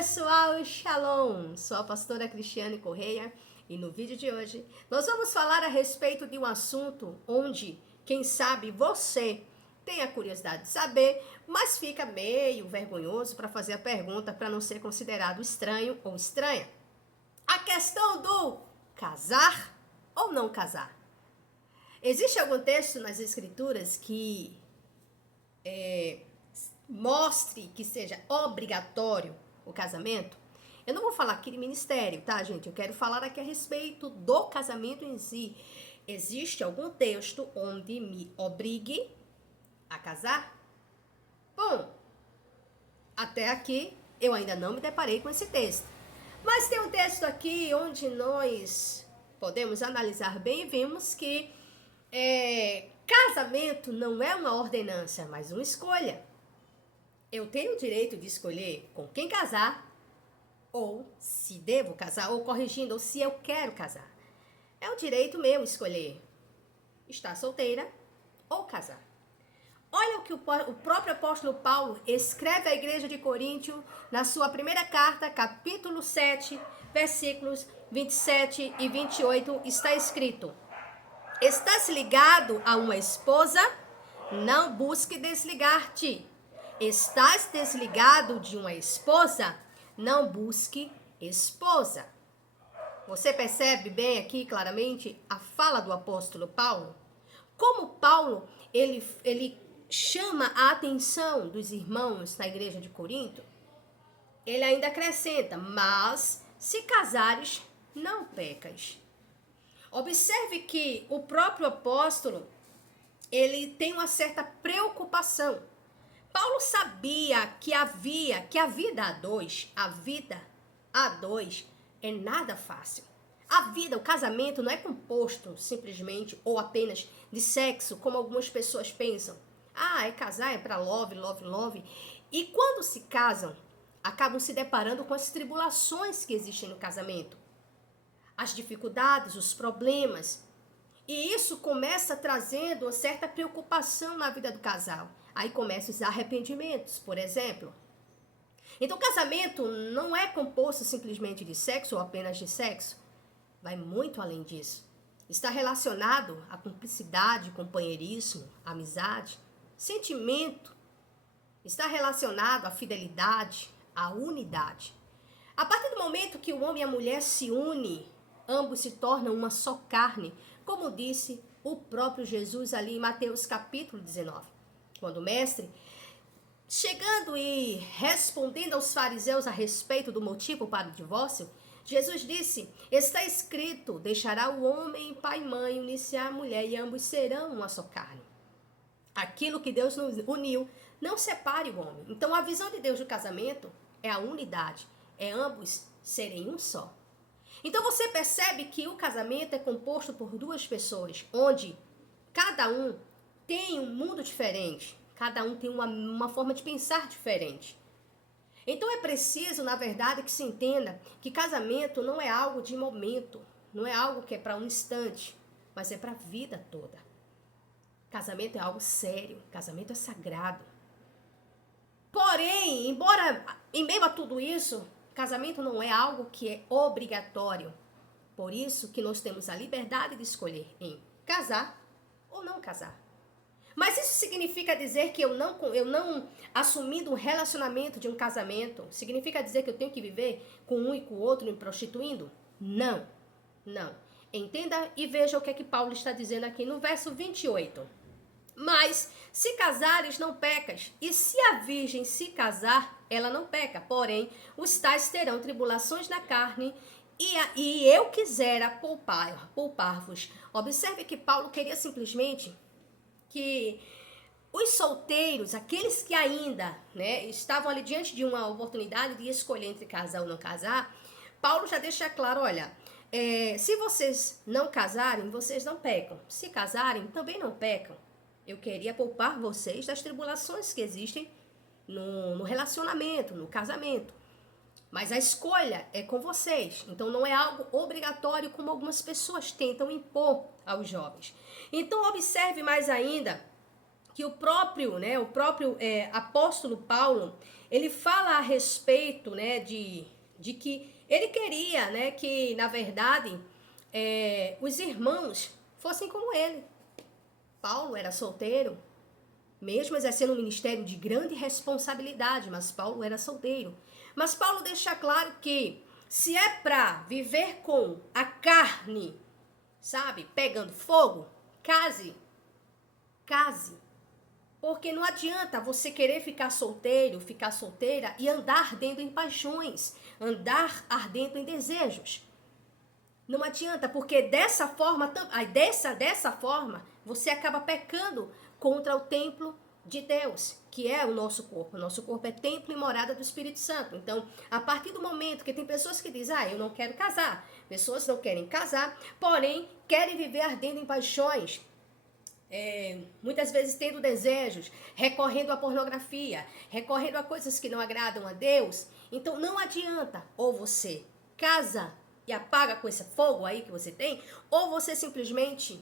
pessoal, Shalom! Sou a pastora Cristiane Correia e no vídeo de hoje nós vamos falar a respeito de um assunto onde, quem sabe, você tem a curiosidade de saber, mas fica meio vergonhoso para fazer a pergunta para não ser considerado estranho ou estranha. A questão do casar ou não casar. Existe algum texto nas Escrituras que mostre que seja obrigatório o casamento? Eu não vou falar aqui de ministério, tá, gente? Eu quero falar aqui a respeito do casamento em si. Existe algum texto onde me obrigue a casar? Bom, até aqui eu ainda não me deparei com esse texto. Mas tem um texto aqui onde nós podemos analisar bem e vimos que casamento não é uma ordenança, mas uma escolha. Eu tenho o direito de escolher com quem casar, ou se devo casar, ou corrigindo, ou se eu quero casar. É um direito meu escolher estar solteira ou casar. Olha o que o próprio apóstolo Paulo escreve à igreja de Coríntio na sua primeira carta, capítulo 7, versículos 27 e 28, está escrito: estás ligado a uma esposa? Não busque desligar-te. Estás desligado de uma esposa? Não busque esposa. Você percebe bem aqui claramente a fala do apóstolo Paulo? Como Paulo, ele chama a atenção dos irmãos na igreja de Corinto, ele ainda acrescenta: mas se casares, não pecas. Observe que o próprio apóstolo, ele tem uma certa preocupação. Paulo sabia que a vida a dois é nada fácil. A vida, o casamento não é composto simplesmente ou apenas de sexo, como algumas pessoas pensam. Ah, é casar, é para love, love, love. E quando se casam, acabam se deparando com as tribulações que existem no casamento. As dificuldades, os problemas. E isso começa trazendo uma certa preocupação na vida do casal. Aí começam os arrependimentos, por exemplo. Então, o casamento não é composto simplesmente de sexo ou apenas de sexo. Vai muito além disso. Está relacionado à cumplicidade, companheirismo, amizade, sentimento. Está relacionado à fidelidade, à unidade. A partir do momento que o homem e a mulher se unem, ambos se tornam uma só carne, como disse o próprio Jesus ali em Mateus capítulo 19. Quando o mestre, chegando e respondendo aos fariseus a respeito do motivo para o divórcio, Jesus disse: está escrito, deixará o homem pai e mãe, unir-se à mulher, e ambos serão uma só carne. Aquilo que Deus nos uniu, não separe o homem. Então a visão de Deus do casamento é a unidade, é ambos serem um só. Então você percebe que o casamento é composto por duas pessoas, onde cada um tem um mundo diferente, cada um tem uma forma de pensar diferente. Então é preciso, na verdade, que se entenda que casamento não é algo de momento, não é algo que é para um instante, mas é para a vida toda. Casamento é algo sério, casamento é sagrado. Porém, embora em meio a tudo isso, casamento não é algo que é obrigatório. Por isso que nós temos a liberdade de escolher em casar ou não casar. Mas isso significa dizer que eu não assumindo um relacionamento de um casamento, significa dizer que eu tenho que viver com um e com o outro me prostituindo? Não, não. Entenda e veja o que é que Paulo está dizendo aqui no verso 28. Mas se casares, não pecas, e se a virgem se casar, ela não peca. Porém, os tais terão tribulações na carne, e eu quisera poupar-vos. Observe que Paulo queria simplesmente que os solteiros, aqueles que ainda estavam ali diante de uma oportunidade de escolher entre casar ou não casar, Paulo já deixa claro: olha, se vocês não casarem, vocês não pecam. Se casarem, também não pecam. Eu queria poupar vocês das tribulações que existem no relacionamento, no casamento. Mas a escolha é com vocês. Então não é algo obrigatório como algumas pessoas tentam impor aos jovens. Então observe mais ainda que o próprio apóstolo Paulo, ele fala a respeito, né, de que ele queria, né, que, na verdade, os irmãos fossem como ele. Paulo era solteiro, mesmo exercendo um ministério de grande responsabilidade, mas Paulo era solteiro. Mas Paulo deixa claro que se é para viver com a carne, sabe, pegando fogo, case. Porque não adianta você querer ficar solteiro, ficar solteira e andar ardendo em paixões, andar ardendo em desejos. Não adianta, porque dessa forma você acaba pecando contra o templo de Deus, que é o nosso corpo. O nosso corpo é templo e morada do Espírito Santo. Então, a partir do momento que tem pessoas que dizem, eu não quero casar, pessoas não querem casar, porém querem viver ardendo em paixões, muitas vezes tendo desejos, recorrendo à pornografia, recorrendo a coisas que não agradam a Deus. Então não adianta, ou você casa e apaga com esse fogo aí que você tem, ou você simplesmente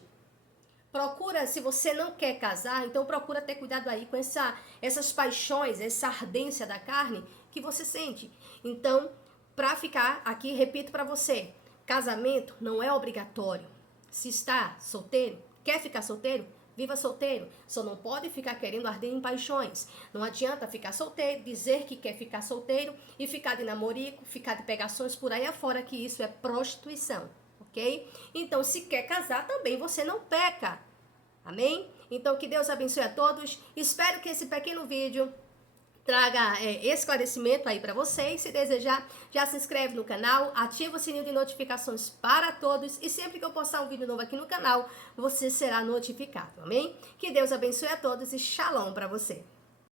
procura, se você não quer casar, então procura ter cuidado aí com essas paixões, essa ardência da carne que você sente. Então, para ficar aqui, repito para você, casamento não é obrigatório. Se está solteiro, quer ficar solteiro, viva solteiro. Só não pode ficar querendo arder em paixões. Não adianta ficar solteiro, dizer que quer ficar solteiro e ficar de namorico, ficar de pegações por aí afora, que isso é prostituição, ok? Então, se quer casar, também você não peca. Amém? Então, que Deus abençoe a todos. Espero que esse pequeno vídeo traga esclarecimento aí para vocês. Se desejar, já se inscreve no canal, ativa o sininho de notificações para todos e sempre que eu postar um vídeo novo aqui no canal, você será notificado, amém? Que Deus abençoe a todos e shalom para você.